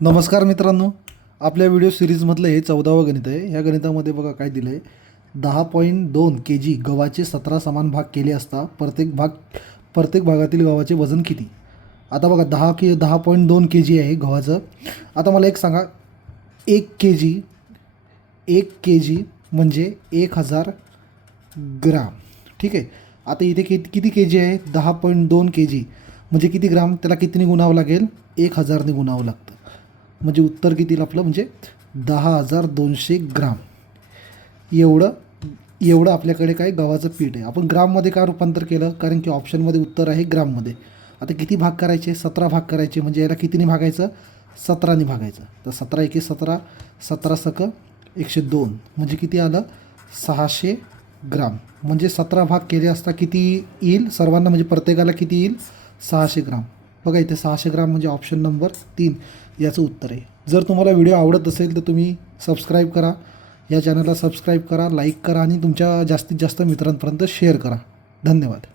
नमस्कार मित्रांनो, आपल्या व्हिडिओ सिरीजमधलं हे 14वं गणित आहे. ह्या गणितामध्ये बघा काय दिलं आहे. 10.2 kg गव्हाचे 17 समान भाग केले असता प्रत्येक भागातील गव्हाचे वजन किती. आता बघा 10.2 kg आहे गव्हाचं. आता मला एक सांगा, 1 kg म्हणजे 1000 ग्राम. ठीक आहे. आता इथे किती के जी आहे, 10.2 kg म्हणजे किती ग्राम, त्याला कितीने गुणावं लागेल, 1000ने गुणावं लागतं. म्हणजे उत्तर किती येईल आपलं, म्हणजे 10,200 ग्राम. एवढं एवढं आपल्याकडे काय गव्हाचं पीठ आहे. आपण ग्राममध्ये का रूपांतर केलं, कारण की ऑप्शनमध्ये उत्तर आहे ग्राममध्ये. आता किती भाग करायचे, 17 भाग करायचे. म्हणजे याला कितीने भागायचं, 17ने भागायचं. तर 17 एके 17, 17 सक 102 म्हणजे किती आलं, 600 ग्राम. म्हणजे 17 भाग केले असता किती येईल सर्वांना, म्हणजे प्रत्येकाला किती येईल, 600 ग्राम. बघा इथे 600 ग्राम म्हणजे ऑप्शन नंबर 3 याचं उत्तर आहे. जर तुम्हाला व्हिडिओ आवडत असेल तर तुम्ही सबस्क्राईब करा, या चॅनलला सबस्क्राईब करा, लाईक करा आणि तुमच्या जास्तीत जास्त मित्रांपर्यंत शेअर करा. धन्यवाद.